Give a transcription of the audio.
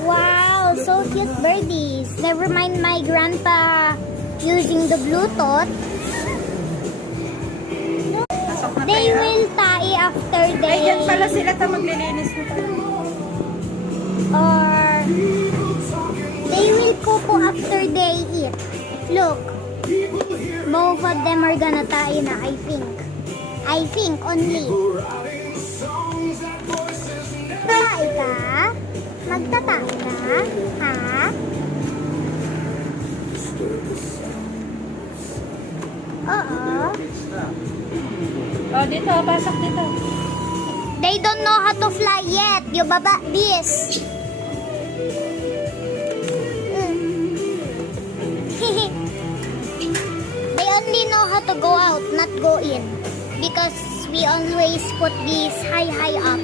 Wow, so cute birdies. Never mind my grandpa using the Bluetooth. They will tae after Ay, they... dyan pala sila ta maglilinis na pala. Or they will poop after they eat. Look, both of them are gonna tae na, I think. I think only. Tae ka? Magtatae ka? Ha? Oo. Oh, dito, pasok dito. They don't know how to fly yet, you bababis. They only know how to go out, not go in. Because we always put these high up.